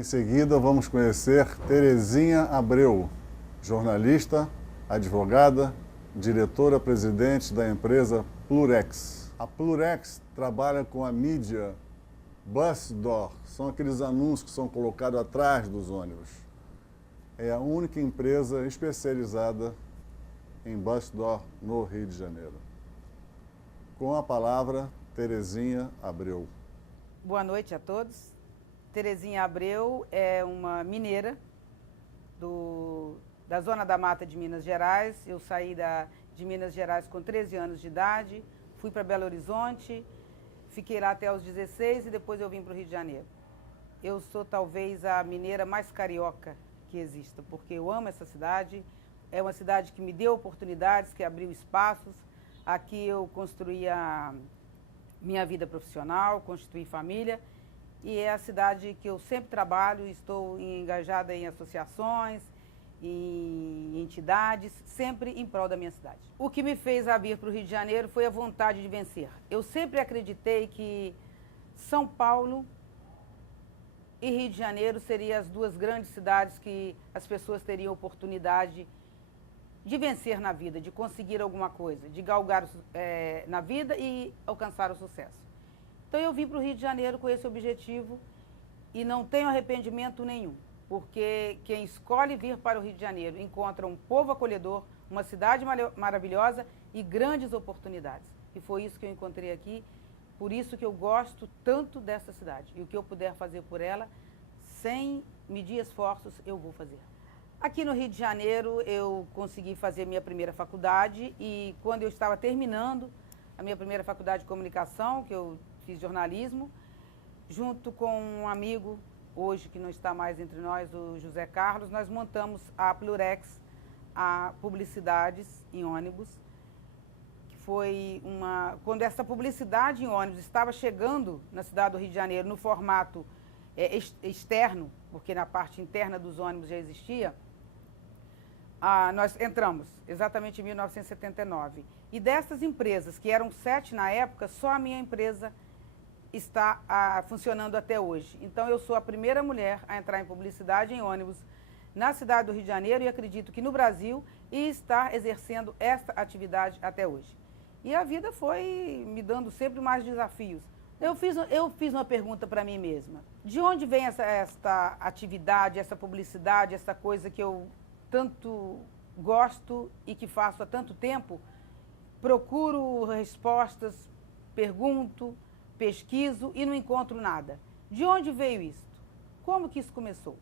Em seguida, vamos conhecer Terezinha Abreu, jornalista, advogada, diretora-presidente da empresa Plurex. A Plurex trabalha com a mídia bus door, são aqueles anúncios que são colocados atrás dos ônibus. É a única empresa especializada em bus door no Rio de Janeiro. Com a palavra, Terezinha Abreu. Boa noite a todos. Terezinha Abreu é uma mineira da Zona da Mata de Minas Gerais. Eu saí de Minas Gerais com 13 anos de idade, fui para Belo Horizonte, fiquei lá até os 16 e depois eu vim para o Rio de Janeiro. Eu sou talvez a mineira mais carioca que exista, porque eu amo essa cidade. É uma cidade que me deu oportunidades, que abriu espaços. Aqui eu construí a minha vida profissional, constituí família. E é a cidade que eu sempre trabalho, estou engajada em associações, em entidades, sempre em prol da minha cidade. O que me fez a vir para o Rio de Janeiro foi a vontade de vencer. Eu sempre acreditei que São Paulo e Rio de Janeiro seriam as duas grandes cidades que as pessoas teriam oportunidade de vencer na vida, de conseguir alguma coisa, de galgar na vida e alcançar o sucesso. Então eu vim para o Rio de Janeiro com esse objetivo e não tenho arrependimento nenhum, porque quem escolhe vir para o Rio de Janeiro encontra um povo acolhedor, uma cidade maravilhosa e grandes oportunidades. E foi isso que eu encontrei aqui, por isso que eu gosto tanto dessa cidade. E o que eu puder fazer por ela, sem medir esforços, eu vou fazer. Aqui no Rio de Janeiro eu consegui fazer minha primeira faculdade e quando eu estava terminando a minha primeira faculdade de comunicação, que eu fiz jornalismo, junto com um amigo, hoje que não está mais entre nós, o José Carlos, nós montamos a Plurex, a Publicidades em Ônibus, que foi quando essa publicidade em ônibus estava chegando na cidade do Rio de Janeiro no formato externo, porque na parte interna dos ônibus já existia, nós entramos exatamente em 1979. E dessas empresas, que eram 7 na época, só a minha empresa está funcionando até hoje. Então eu sou a primeira mulher a entrar em publicidade em ônibus na cidade do Rio de Janeiro e acredito que no Brasil e está exercendo esta atividade até hoje. E a vida foi me dando sempre mais desafios. Eu fiz uma pergunta para mim mesma. De onde vem esta atividade, essa publicidade, essa coisa que eu tanto gosto e que faço há tanto tempo? Procuro respostas, pergunto, pesquiso e não encontro nada. De onde veio isso? Como que isso começou?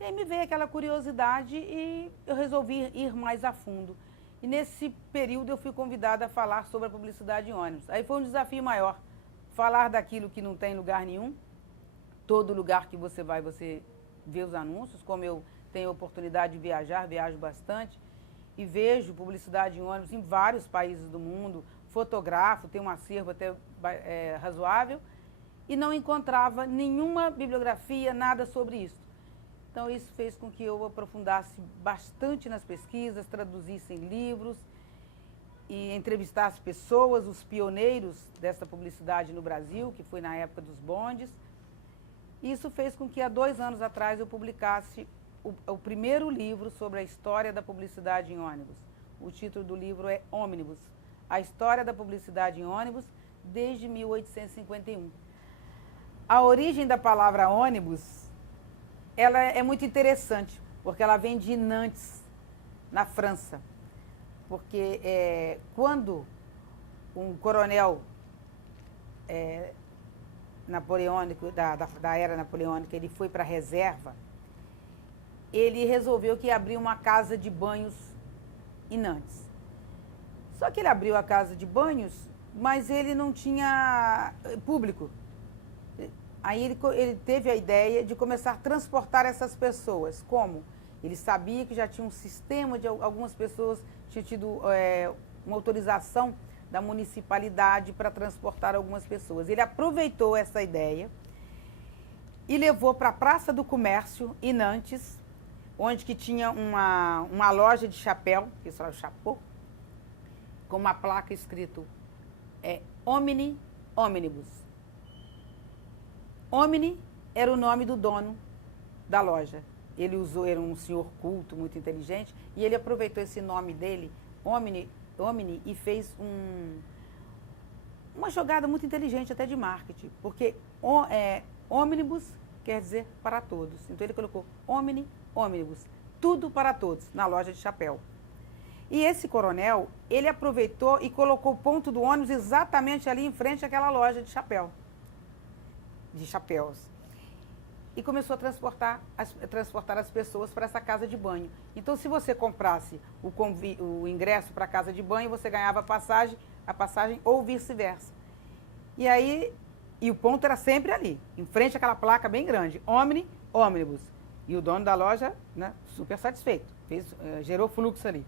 E aí me veio aquela curiosidade e eu resolvi ir mais a fundo. E nesse período eu fui convidada a falar sobre a publicidade em ônibus. Aí foi um desafio maior, falar daquilo que não tem lugar nenhum. Todo lugar que você vai, você vê os anúncios. Como eu tenho a oportunidade de viajar, viajo bastante, e vejo publicidade em ônibus em vários países do mundo, fotografo, tenho um acervo até razoável, e não encontrava nenhuma bibliografia, nada sobre isso. Então isso fez com que eu aprofundasse bastante nas pesquisas, traduzisse em livros, e entrevistasse pessoas, os pioneiros dessa publicidade no Brasil, que foi na época dos bondes. Isso fez com que há 2 anos atrás eu publicasse o primeiro livro sobre a história da publicidade em ônibus. O título do livro é Ônibus, a história da publicidade em ônibus desde 1851. A origem da palavra ônibus, ela é muito interessante, porque ela vem de Nantes, na França. Porque quando um coronel napoleônico, da era napoleônica, ele foi para a reserva, ele resolveu que ia abrir uma casa de banhos em Nantes. Só que ele abriu a casa de banhos, mas ele não tinha público. Aí ele teve a ideia de começar a transportar essas pessoas. Como? Ele sabia que já tinha um sistema de algumas pessoas tinham tido uma autorização da municipalidade para transportar algumas pessoas. Ele aproveitou essa ideia e levou para a Praça do Comércio, em Nantes, onde que tinha uma loja de chapéu, que isso era o chapéu, com uma placa escrito Omni Ônibus. Omni era o nome do dono da loja. Ele usou, era um senhor culto, muito inteligente, e ele aproveitou esse nome dele, Omni, e fez uma jogada muito inteligente até de marketing, porque ônibus quer dizer para todos. Então ele colocou ônibus, tudo para todos, na loja de chapéu. E esse coronel, ele aproveitou e colocou o ponto do ônibus exatamente ali em frente àquela loja de chapéus. E começou a transportar as pessoas para essa casa de banho. Então, se você comprasse o ingresso para a casa de banho, você ganhava a passagem ou vice-versa. E aí, o ponto era sempre ali, em frente àquela placa bem grande, ônibus. E o dono da loja, né, super satisfeito, gerou fluxo ali.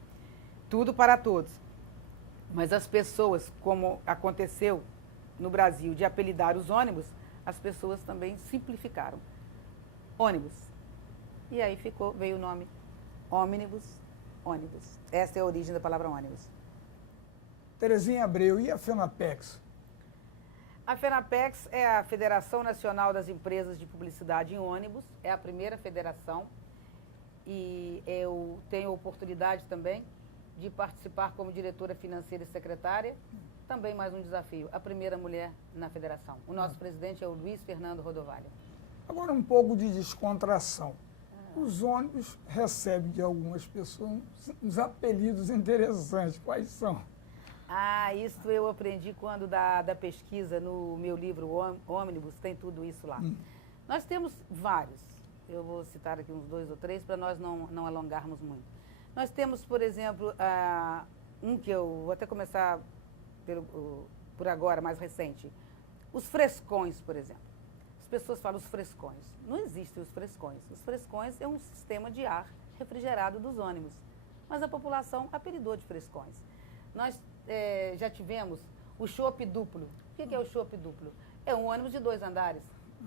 Tudo para todos. Mas as pessoas, como aconteceu no Brasil, de apelidar os ônibus, as pessoas também simplificaram. Ônibus. E aí veio o nome ônibus. Essa é a origem da palavra ônibus. Terezinha Abreu, e a FENAPEX? A FENAPEX é a Federação Nacional das Empresas de Publicidade em Ônibus, é a primeira federação. E eu tenho a oportunidade também de participar como diretora financeira e secretária. Também mais um desafio, a primeira mulher na federação. O nosso presidente é o Luiz Fernando Rodovalho. Agora um pouco de descontração. Os ônibus recebem de algumas pessoas uns apelidos interessantes. Quais são? Isso eu aprendi quando da pesquisa no meu livro Ônibus, tem tudo isso lá. Nós temos vários. Eu vou citar aqui uns 2 ou 3 para nós não alongarmos muito. Nós temos, por exemplo, que eu vou até começar por agora, mais recente. Os frescões, por exemplo. As pessoas falam os frescões. Não existem os frescões. Os frescões é um sistema de ar refrigerado dos ônibus. Mas a população apelidou de frescões. Nós já tivemos o chopp duplo. O que é o chopp duplo? É um ônibus de 2 andares.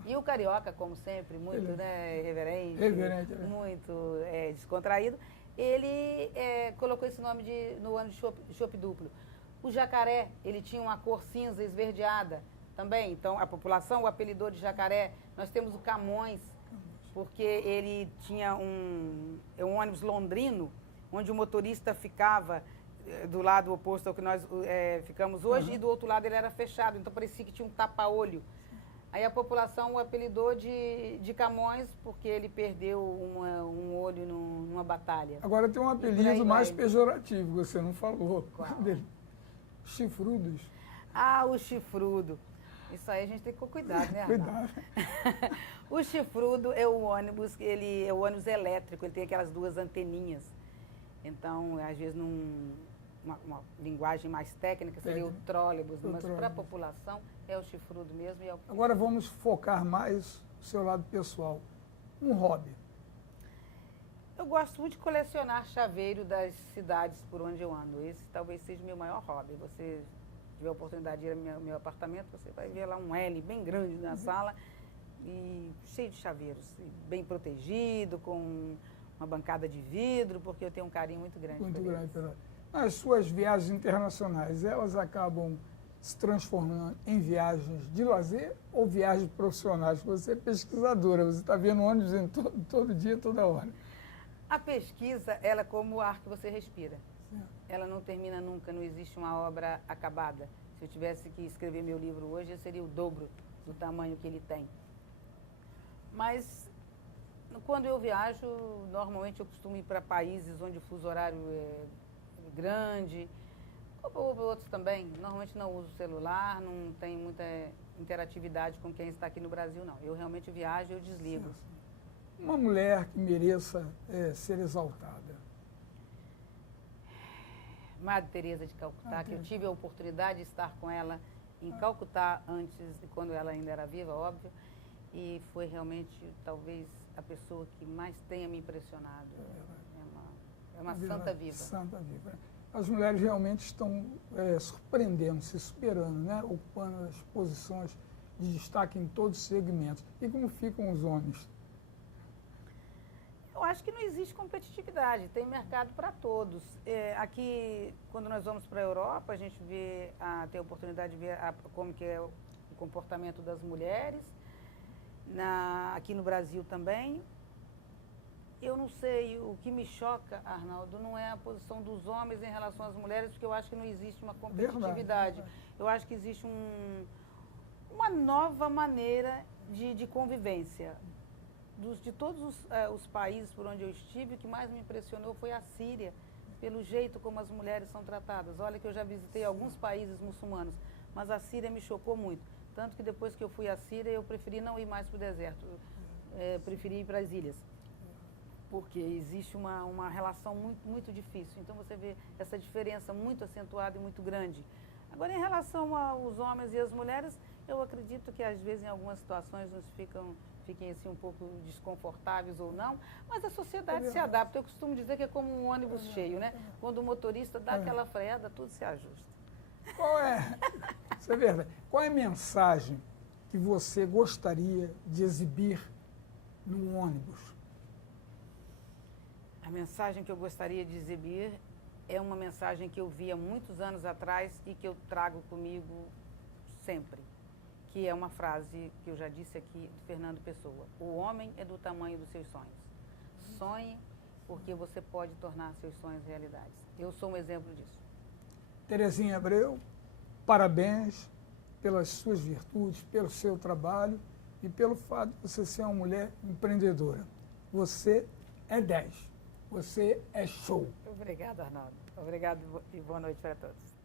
E o carioca, como sempre, muito reverente, muito descontraído, ele colocou esse nome no ônibus de chopp duplo. O jacaré, ele tinha uma cor cinza esverdeada também, então a população o apelidou de jacaré. Nós temos o Camões, porque ele tinha um ônibus londrino, onde o motorista ficava do lado oposto ao que nós ficamos hoje, e do outro lado ele era fechado, então parecia que tinha um tapa-olho. Aí a população o apelidou de Camões, porque ele perdeu um olho numa batalha. Agora tem um apelido mais pejorativo, você não falou. Qual? Chifrudos. O chifrudo. Isso aí a gente tem que ter cuidado, né, Arnaldo? Cuidado. O chifrudo é o ônibus, ele é o ônibus elétrico, ele tem aquelas 2 anteninhas. Então, às vezes, uma linguagem mais técnica seria o trólebus, mas para a população é o chifrudo mesmo. Agora vamos focar mais no seu lado pessoal. Um hobby. Eu gosto muito de colecionar chaveiro das cidades por onde eu ando. Esse talvez seja o meu maior hobby. Você tiver a oportunidade de ir ao meu apartamento, você vai ver lá um L bem grande na sala, e cheio de chaveiros, bem protegido, com uma bancada de vidro, porque eu tenho um carinho muito grande. Muito grande pela... As suas viagens internacionais, elas acabam se transformando em viagens de lazer ou viagens profissionais? Você é pesquisadora, você está vendo ônibus em todo dia, toda hora. A pesquisa, ela é como o ar que você respira. Ela não termina nunca, não existe uma obra acabada. Se eu tivesse que escrever meu livro hoje, eu seria o dobro do tamanho que ele tem. Mas, quando eu viajo, normalmente eu costumo ir para países onde o fuso horário é grande, ou outros também. Normalmente não uso celular, não tenho muita interatividade com quem está aqui no Brasil, não. Eu realmente viajo e eu desligo. Uma mulher que mereça ser exaltada. Madre Teresa de Calcutá, que eu tive a oportunidade de estar com ela em Calcutá antes, quando ela ainda era viva, óbvio, e foi realmente, talvez, a pessoa que mais tenha me impressionado. É uma santa viva. Santa viva. As mulheres realmente estão surpreendendo, se superando, né? Ocupando as posições de destaque em todos os segmentos. E como ficam os homens? Eu acho que não existe competitividade, tem mercado para todos. Aqui, quando nós vamos para a Europa, a gente tem a oportunidade de ver como que é o comportamento das mulheres. Aqui no Brasil também. Eu não sei, o que me choca, Arnaldo, não é a posição dos homens em relação às mulheres, porque eu acho que não existe uma competitividade. Verdade. Eu acho que existe uma nova maneira de convivência. De todos os países por onde eu estive, o que mais me impressionou foi a Síria, pelo jeito como as mulheres são tratadas. Olha que eu já visitei alguns países muçulmanos, mas a Síria me chocou muito. Tanto que depois que eu fui à Síria, eu preferi não ir mais para o deserto, preferi ir para as ilhas. Porque existe uma relação muito difícil. Então você vê essa diferença muito acentuada e muito grande. Agora, em relação aos homens e as mulheres, eu acredito que às vezes em algumas situações nos fiquem assim um pouco desconfortáveis ou não, mas a sociedade se adapta. Eu costumo dizer que é como um ônibus cheio, né? Quando o motorista dá aquela freada, tudo se ajusta. Isso é verdade. Qual é a mensagem que você gostaria de exibir num ônibus? A mensagem que eu gostaria de exibir é uma mensagem que eu vi há muitos anos atrás e que eu trago comigo sempre, que é uma frase que eu já disse aqui do Fernando Pessoa: o homem é do tamanho dos seus sonhos. Sonhe, porque você pode tornar seus sonhos realidades. Eu sou um exemplo disso. Terezinha Abreu, parabéns pelas suas virtudes, pelo seu trabalho e pelo fato de você ser uma mulher empreendedora. Você é 10. Você é show. Obrigada, Arnaldo. Obrigado e boa noite para todos.